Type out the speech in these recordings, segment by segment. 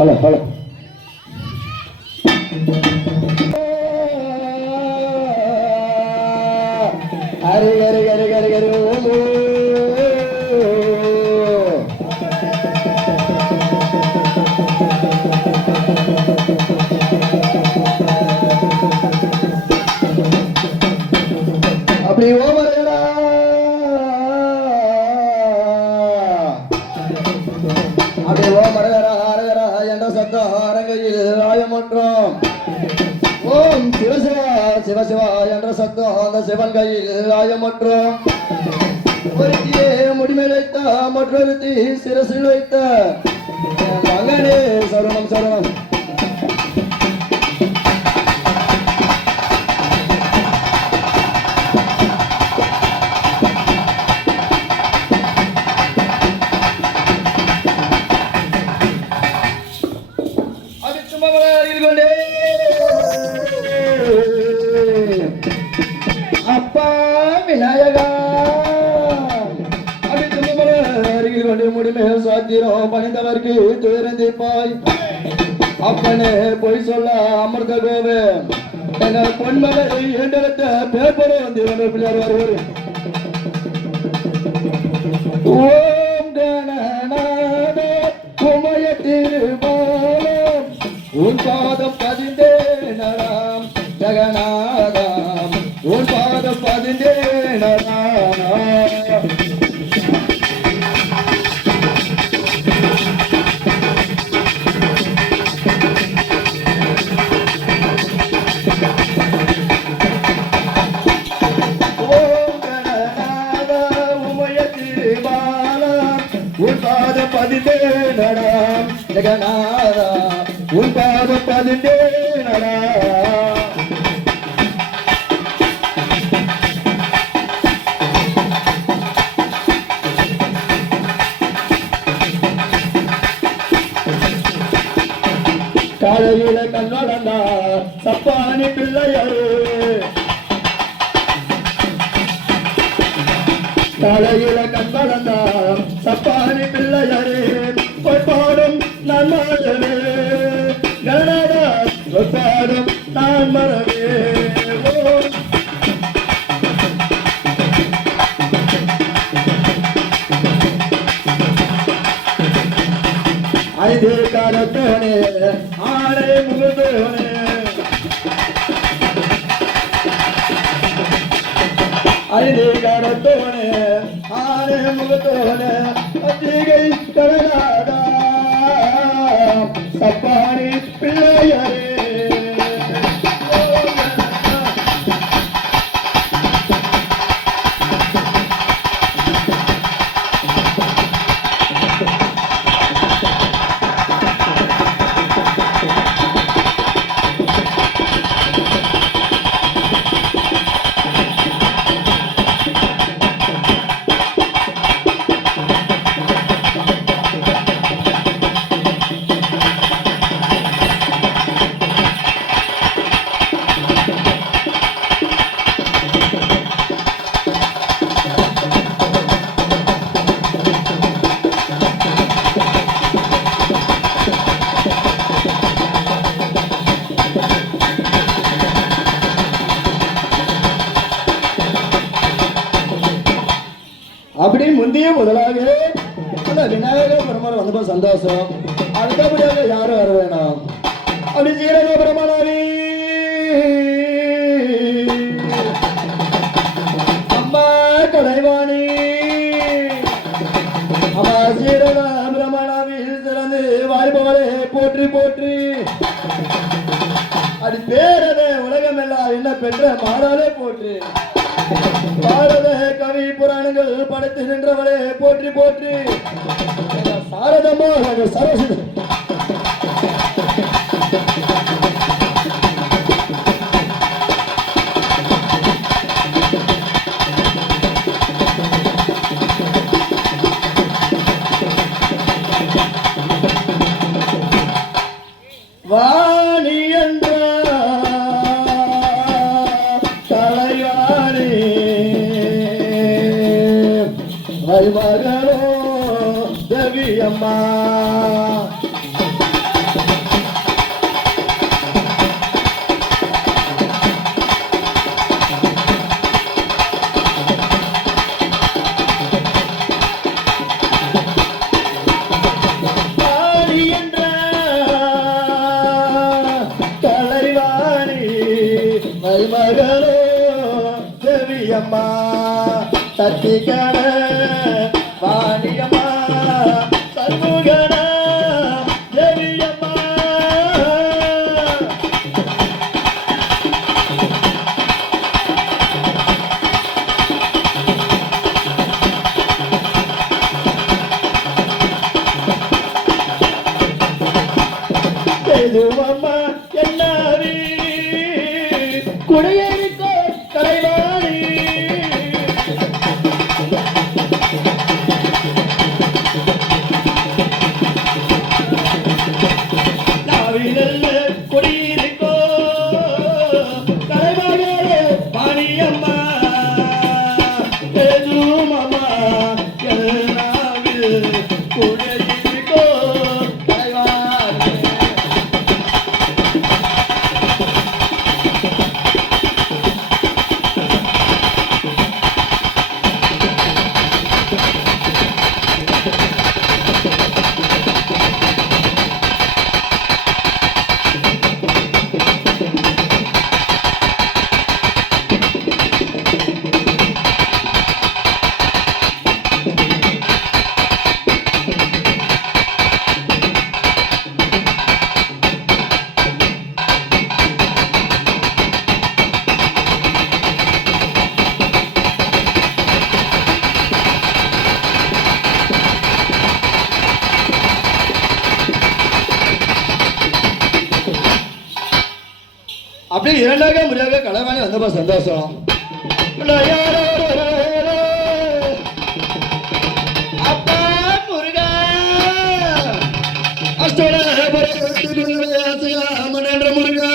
Hola, hola. Gari gari gari gari gari அப்படி ஓமரடா அப்படி ஓமரடா அரகரா என்ற சத்தம் அரங்கையில் ஆயமன்றோம். ஓம் சிவசிவா சிவசிவா என்ற சத்தம் அந்த சிவன் கையில் ஆயமற்றோம். ஒருத்தியே முடிமேல் வைத்த மற்றொருத்தி சிரசில் வைத்த மகனே சரணம் சரணம். அப்பா விநாயகா அடித்து கொண்டு முடிமேல் சாத்திரம் பணிந்தவர்க்கு துயரந்திப்பாய். அப்பனே பொய் சொல்ல அமிர்த கோவே என பொன்மலை ஏண்டெடுத்த பேப்பர் வந்து பிள்ளையார் வருவார். ஓம் கணநாத உமய திருபாலம் உன் பாதம் பதிந்தே நடாம் ஜெகநாதாம் உன் பாதம் பதிந்தே நடாம். உன் பாதம் பதிந்தே நடாம் ஜெகநாதா உன் பாதம் பதிந்தே நடாம். காலையில கண்ணடந்தா சப்பானி பிள்ளையாரு காலையில கண்பளந்தா சப்பானி பிள்ளையாரே பொற்பாடும் நான் மறவே கணநாதா பொற்பாடும் நான் மறவே. ஐந்து காலத்தோனே ஆடை முகத்தோனே ஐந்து காலத்தோனே ஆடை முகத்தோனே அதிகை கணநாதா சப்பானி பிள்ளையாரே. அப்படி முந்தைய முதலாக அந்த விநாயக பெருமாள் வந்தப்ப சந்தோஷம். அடுத்தபடியாக யாரும் வர வேணாம். அப்படி சீரக பெருமாளாரி அம்மா கலைவாணி அம்மா சீரக பிரமாணாவில் சிறந்து வாய்ப்பவளே போற்றி போற்றி. அது பேரத உலகம் எல்லாம் என்ன பெற்ற மாறாலே போற்றி. பாரத கவி புராணங்கள் படைத்து நின்றவளே போற்றி போற்றி. சாரதமா சரஸ்வதி வாணி என்ற தலைவாணி மகளோ தேவி அம்மா மகளோ தேவியம்மா சத்திகண வாணியம்மா சண்முகண தேவியம்மா. எதுவம்மா எல்லாரி குடியேறிக்கோ கலைவாணி நாவினல்ல குடியிருக்கோ கலைவாணியே வாணியம்மா எதுவம்மா எல்லாவில் குடியிருக்கோ கலைவாணி. அப்படியே இரண்டாக முறையாக கலைவாணி வந்தப்ப சந்தோஷம். அப்பா முருகா முருகா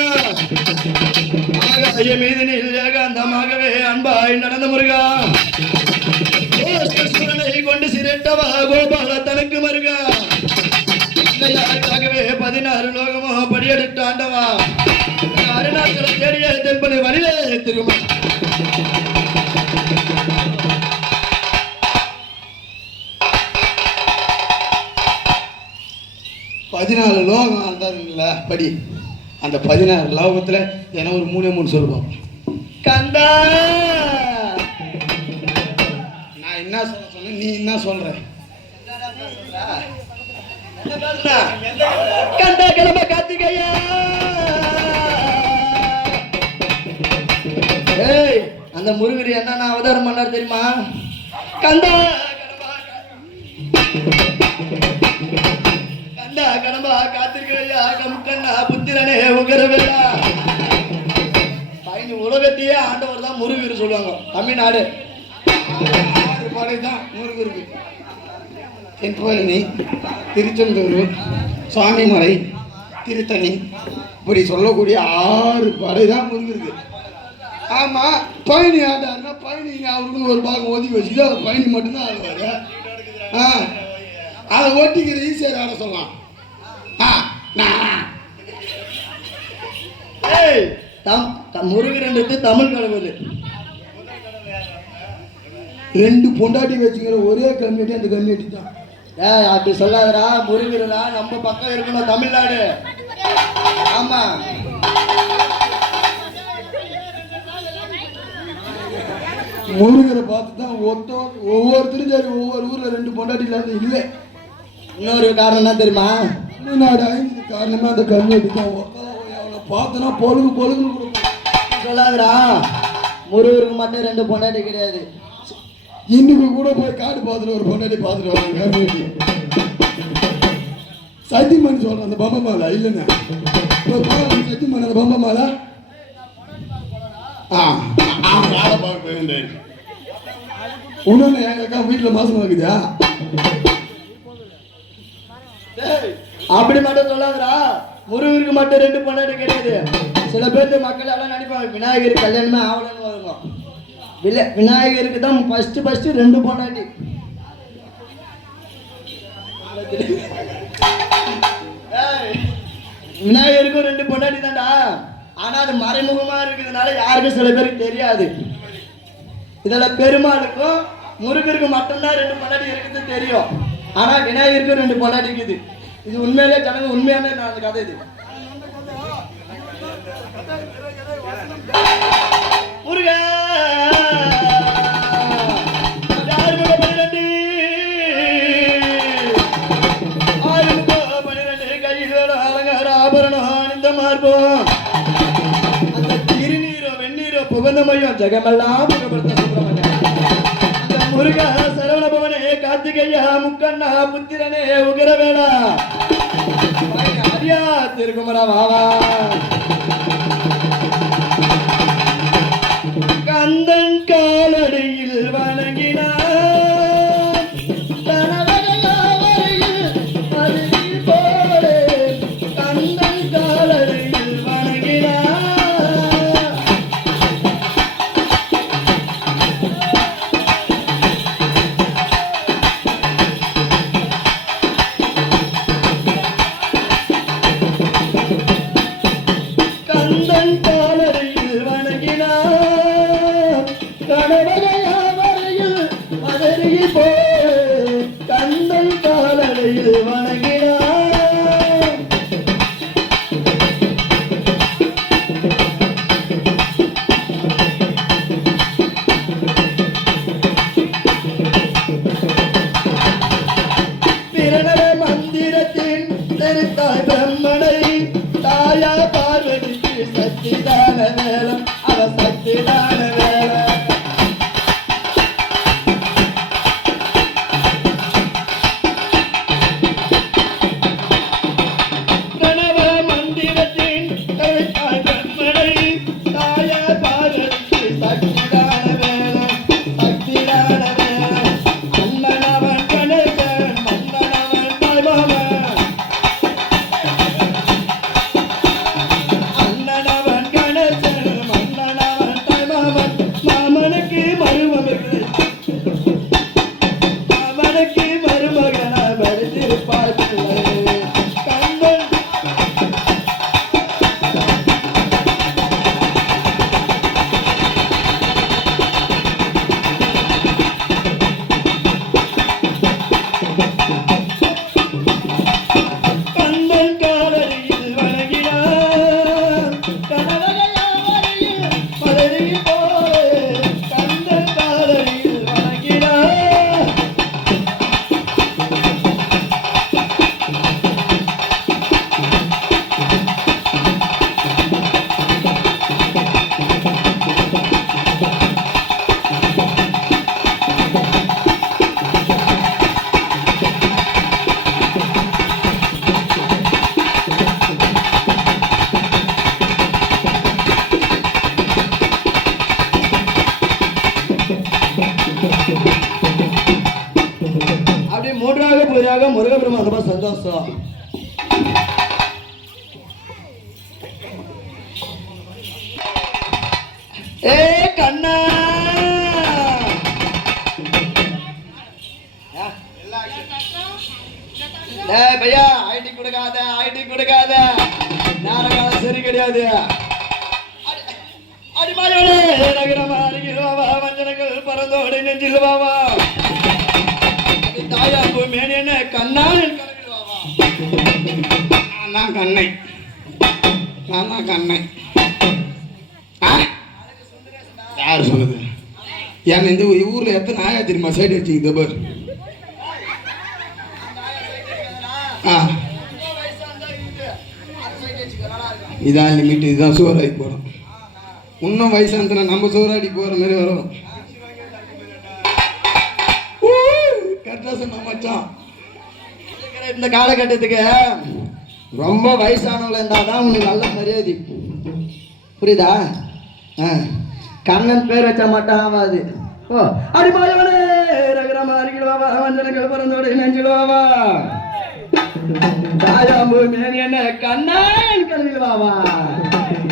ஆகாய மீதினில் ஏகாந்தமாகவே அன்பாய் நடந்த முருகா கொண்டு சிரட்டவா கோபால தனக்கு மருகா யாருக்காகவே 16 லோகமோ படியெடுத்து ஆண்டவா அருணாச்சல தேடிய தென்பனை வழியிலே திரும்ப 14 லோகம் அந்தாருங்களா படி. அந்த 16 லோகத்தில் ஏன்னா ஒரு 3 சொல்லுவோம். கந்தா நான் என்ன சொல்ல சொன்னேன், நீ என்ன சொல்ற? கந்தா கிளம்ப கார்த்திகையா. ஏய், அந்த முருகர் என்னன்னா அவதாரம் பண்ணார் தெரியுமா? கந்தா கந்தா கடம்பா காத்திருக்கையா கமுக்கண்ணா புத்திரனே உகரவேலா. பதினி உலகத்தையே ஆண்டவர் தான் முருகர் சொல்லுவாங்க. தமிழ்நாடு 6 பாடை தான் முருகருக்கு. தென்பழனி, திருச்செந்தூர், சுவாமிமலை, திருத்தணி இப்படி சொல்லக்கூடிய 6 படை தான் முருகருக்கு. ஆமாம், பழனி ஆண்டாருன்னா பழனி அவருக்குன்னு ஒரு பாகம் ஒதுக்கி வச்சுக்கிட்டு அது பழனி மட்டும்தான் ஆடுவார். அதை ஓட்டிக்கிற ஈஸியாக ஆட சொல்லலாம். முருகன்றது தமிழ் கடவுள். 2 பொண்டாட்டி வச்சுக்கிற ஒரே கம்யூனிட்டி அந்த கம்யூனிட்டி தான். ஏய் அப்படி சொல்லாதடா, முருகரா நம்ம பக்கம் இருக்கணும் தமிழ்நாடு. ஆமா முருகரை பார்த்து தான் ஒவ்வொருத்தரும் சரி ஒவ்வொரு ஊர்ல 2 பொண்டாட்டி இல்லாத இல்லை. இன்னொரு காரணம் என்ன தெரியுமா? தமிழ்நாடு ஆயிடுது காரணமா அந்த கம்யூனிட்டி தான். அவளை பார்த்தனா பொழுது பொழுதுன்னு கொடுக்கும். சொல்லாதடா, முருகருக்கு மட்டும் 2 பொண்டாட்டி கிடையாது. இன்னைக்கு கூட போய் காடு பார்த்துட்டு ஒரு பொண்டாட்டி பார்த்துட்டு வராங்க கம்யூனிட்டி. சத்தியமணி சொல்றேன் அந்த பொம்மை மாலை இல்லைண்ணா, சத்தியமணி அந்த பொம்மை மாலை இன்னொன்னு எங்க அக்கா வீட்டுல மாசமா இருக்குதா? அப்படி மட்டும் சொல்லாதடா, முருகருக்கு மட்டும் 2 பொண்டாட்டி கிடையாது. சில பேர் மக்கள் எல்லாம் நினைப்பாங்க விநாயகர் கல்யாணமே ஆகலன்னு வருவோம். விநாயகருக்கு தான் ஃபர்ஸ்ட் 2 பொண்டாட்டி. விநாயகருக்கும் 2 பொண்டாட்டி தான்டா. ஆனா அது மறைமுகமா இருக்கிறதுனால யாருக்கும் சில பேருக்கு தெரியாது. இதுல பெருமாளுக்கும் முருகருக்கும் மட்டும்தான் 2 பொண்டாட்டி இருக்குது தெரியும். ஆனா விநாயகருக்கும் 2 பொண்டாட்டி இருக்குது. இது உண்மையிலே ஜனங்க உண்மையான அந்த கதை. இது முருகா புகந்தமையும் ஜெகமெல்லாம் முருக சரவண பவனே கார்த்திகையா முக்கண்ணா புத்திரனே உகரவேளா அரியா திருக்குமரா வாவா கந்தன் காலடியில் வணங்கினார் கந்தன் காலடியில் வணங்கினார். முருகபெருமா ரொம்ப சந்தோஷம். ஏ கண்ணா பையா ஐடி கொடுக்காத நேரம் சரி கிடையாது. அடிமாதிரி நகரமா மஞ்சனங்கள் பறந்து பறந்தோடு நெஞ்சில் வாவா தாயாம்பு மேனேன கண்ணால் கனவில் வாவா. நான் தான் கண்ணை, நான் தான் கண்ணை. யார் சொன்னது? ஏன்னா இந்த ஊர்ல எத்தனை ஆயா தெரியுமா சைடு அடிச்சிங்க பார். இதான் லிமிட், இதுதான் சோறாடி போகிறோம். இன்னும் வயசான நம்ம சோறாடி போகிற மாதிரி வரும். கரெக்டாக சொன்ன மச்சான். இந்த காலகட்டத்துக்கு ரொம்ப வயசானவங்க இருந்தால் தான் உனக்கு நல்ல மரியாதை, புரியுதா? கண்ணன் பேர் வச்சா மட்டும் ஆகாது. ஓ அடிமாயவனே ரகரமா அருகிடுவாவா வஞ்சனங்கள் பிறந்தோடு நெஞ்சிடுவாவா தாயாம்பு மேனி என்ன கண்ணன் கருவிடுவாவா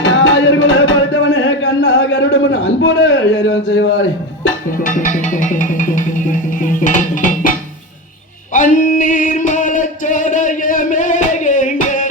நாயர்குல படுத்தவனே கண்ணா கருடுமன் அன்போடு ஏறுவன் செய்வாய். பன்னீர் மலச்சோடைய மேகங்களே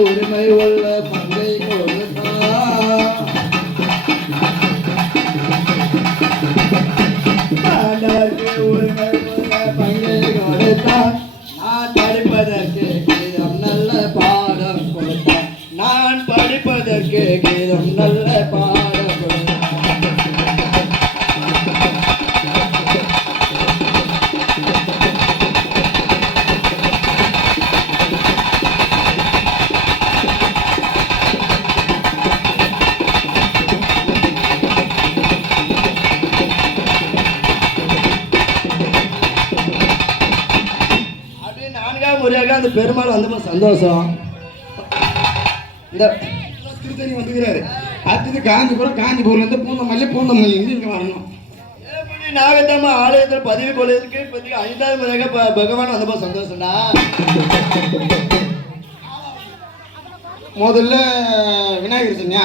உரிமை உள்ள பங்கை உரிமை உள்ள பங்கை கொடுத்தான். நான் படிப்பதற்கு கீதம் நல்ல பாடம் கொடுத்தான். நான் படிப்பதற்கு கீதம் நல்ல பாடம் கொடுத்தான். முறையாக அந்த பெருமாள் வந்து சந்தோஷம். இந்த திருத்தணி வந்துக்கிறாரு. அடுத்தது காஞ்சிபுரம்ல இருந்து பூந்தமல்லி இங்க வரணும். நாகத்தம்மா ஆலயத்தில் பதிவு கொள்வதற்கு இப்போதைக்கு 5வது முறையாக பகவான் வந்தப்போ சந்தோஷம்டா. முதல்ல விநாயகர் சொன்னியா,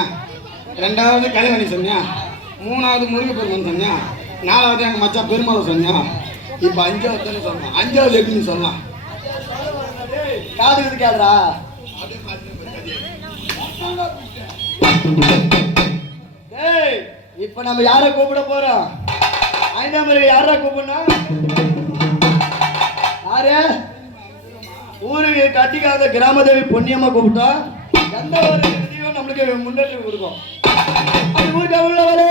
2வது கலைவாணி சொன்னியா, 3வது முருகப்பெருமான் சொன்னியா, 4வது எங்க மச்சான் பெருமாளை சொன்னியா, இப்போ 5வது சொன்னான். 5வது எப்படின்னு சொல்லலாம்? காது கேளுடா. இப்ப நம்ம யார கூப்பிட போறோம்? 5ஆம் முறை யாரா கூப்பிடணும்? யாரு? ஊருக்கு கட்டிக்காத கிராமதேவி பொன்னியம்மா கூப்பிட்டா எந்த ஒரு நம்மளுக்கு முன்னேற்றம் கொடுக்கும். ஊருக்கு உள்ளவரே